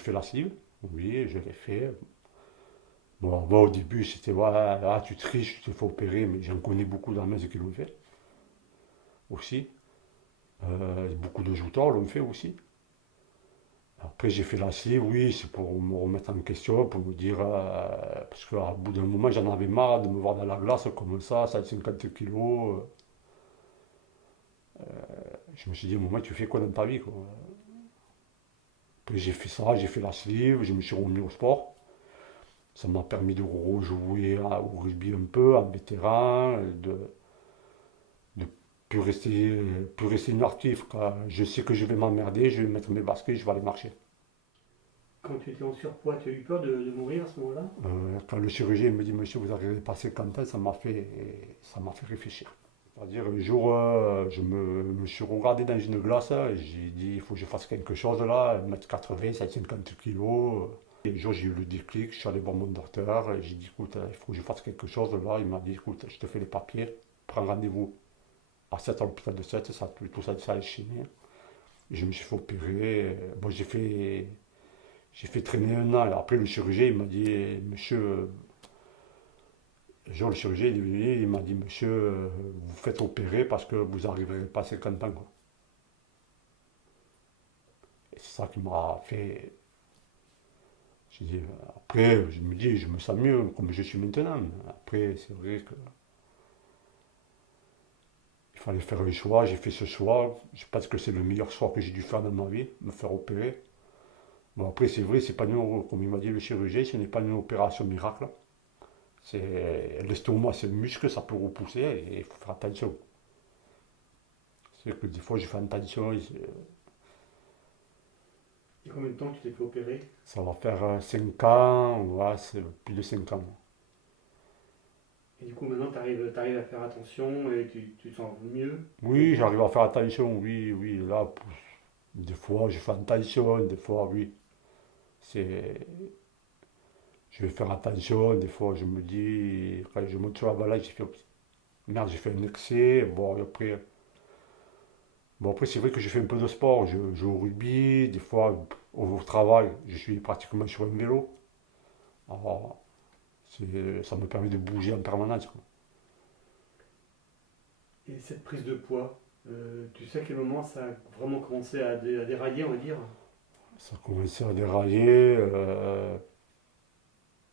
fait la sleeve. Oui, je l'ai fait. Bon, moi, au début, c'était, ouais, ah, tu triches, tu te fais opérer, mais j'en connais beaucoup dans la maison qui l'ont fait aussi. Beaucoup de jouteurs l'ont fait aussi. Après, j'ai fait la sleeve, oui, c'est pour me remettre en question, pour me dire, parce qu'à bout d'un moment, j'en avais marre de me voir dans la glace comme ça 50 kilos. Je me suis dit, à un moment, tu fais quoi dans ta vie, quoi? Après, j'ai fait ça, j'ai fait la sleeve, je me suis remis au sport. Ça m'a permis de rejouer au rugby un peu, en vétéran, de plus rester inactif. Quand je sais que je vais m'emmerder, je vais mettre mes baskets, je vais aller marcher. Quand tu étais en surpoids, tu as eu peur de mourir à ce moment-là? Quand le chirurgien me dit, monsieur, vous n'arrivez pas à 50 ans, ça m'a fait réfléchir. C'est-à-dire, un jour, me suis regardé dans une glace et j'ai dit, il faut que je fasse quelque chose là, 1m80, 150 kilos. Et un jour, j'ai eu le déclic, je suis allé voir mon docteur et j'ai dit, écoute, il faut que je fasse quelque chose là. Il m'a dit, écoute, je te fais les papiers, prends rendez-vous à 7 à l'hôpital de 7, tout ça, ça a enchaîné. Je me suis fait opérer. Bon, j'ai fait traîner un an. Et après, le chirurgien, il m'a dit, monsieur, genre, le chirurgien, il est venu, il m'a dit, monsieur, vous faites opérer parce que vous n'arriverez pas à 50 ans, quoi. Et c'est ça qui m'a fait. J'ai dit, après, je me dis, je me sens mieux comme je suis maintenant. Après, c'est vrai qu'il fallait faire un choix. J'ai fait ce choix. Je pense que c'est le meilleur choix que j'ai dû faire dans ma vie, me faire opérer. Bon, après, c'est vrai, c'est pas comme il m'a dit le chirurgien, ce n'est pas une opération miracle. C'est l'estomac, c'est le muscle, ça peut repousser et il faut faire attention. C'est que des fois, je fais attention. Et combien de temps tu t'es fait opérer? Ça va faire 5 ans, ouais, c'est plus de 5 ans. Et du coup, maintenant, tu arrives à faire attention et tu te sens mieux Oui, maintenant? j'arrive à faire attention, oui, oui. Là, des fois, je fais attention, des fois, oui. C'est, je vais faire attention, des fois, je me dis, quand je monte sur la balade, j'ai fait, merde, j'ai fait un excès. Bon, après, c'est vrai que je fais un peu de sport. Je joue au rugby, des fois, au travail, je suis pratiquement sur un vélo. Alors, ça me permet de bouger en permanence, quoi. Et cette prise de poids, tu sais à quel moment ça a vraiment commencé à dérailler, on va dire? Ça a commencé à dérailler.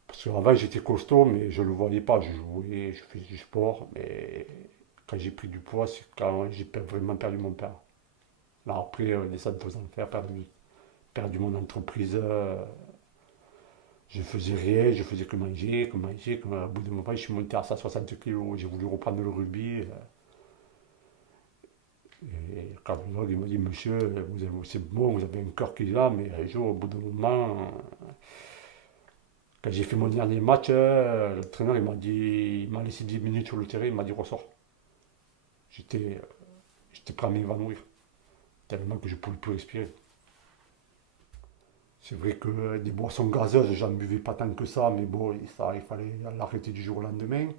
Parce qu'avant, j'étais costaud, mais je ne le voyais pas. Je jouais, je faisais du sport, mais quand j'ai pris du poids, c'est quand j'ai vraiment perdu mon père. Là, après, des centres aux enfers, perdu mon entreprise. Je faisais rien, je faisais que manger. Au bout d'un moment, je suis monté à 160 kilos. J'ai voulu reprendre le rugby. Et le cardiologue, il m'a dit, monsieur, c'est bon, vous avez un cœur qui est là, mais un jour, au bout d'un moment, quand j'ai fait mon dernier match, l'entraîneur, il m'a laissé 10 minutes sur le terrain, il m'a dit, ressort. J'étais, j'étais prêt à m'évanouir, tellement que je ne pouvais plus respirer. C'est vrai que des boissons gazeuses, j'en buvais pas tant que ça, mais bon, ça, il fallait l'arrêter du jour au lendemain.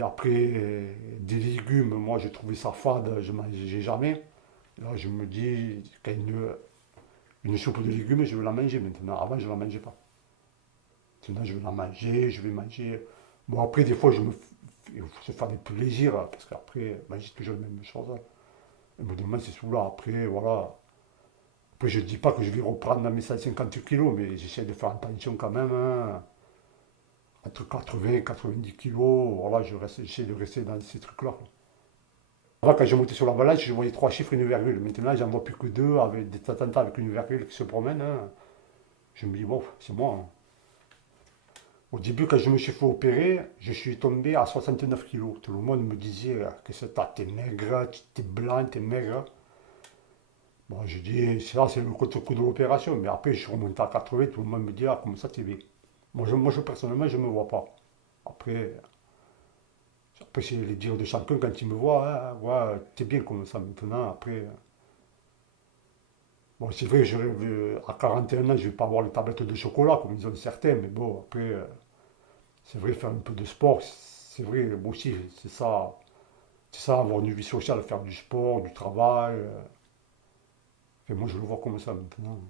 Après, des légumes, moi, j'ai trouvé ça fade, je ne mangeais jamais. Là, je me dis, quand une soupe de légumes, je vais la manger maintenant. Avant, je ne la mangeais pas. Maintenant, je vais la manger, je vais manger. Bon, après, des fois, il faut se faire des plaisirs, hein, parce qu'après, manger toujours la même chose. Et me demain, c'est souvent. Après, voilà. Après, je ne dis pas que je vais reprendre mes 150 kilos, mais j'essaie de faire attention quand même, hein. Entre 80 et 90 kilos, voilà, j'essaie de rester dans ces trucs-là. Avant, quand je montais sur la balance, je voyais trois chiffres et une virgule. Maintenant, j'en vois plus que deux avec des attentats avec une virgule qui se promène, hein. Je me dis, bon, c'est moi, hein. Au début, quand je me suis fait opérer, je suis tombé à 69 kilos. Tout le monde me disait que t'es maigre, t'es blanc, t'es maigre. Bon, je dis, c'est le contre-coup de l'opération. Mais après, je suis remonté à 80, tout le monde me dit, ah, comment ça t'es bien. Personnellement, je ne me vois pas. Après, après c'est les dires de chacun quand il me voit, hein, ouais, t'es bien comme ça maintenant. Après, bon, c'est vrai, à 41 ans, je ne vais pas avoir les tablettes de chocolat comme ils ont certains, mais bon, après, c'est vrai, faire un peu de sport, c'est vrai, moi aussi, c'est ça, avoir une vie sociale, faire du sport, du travail. Et moi, je le vois comme ça maintenant.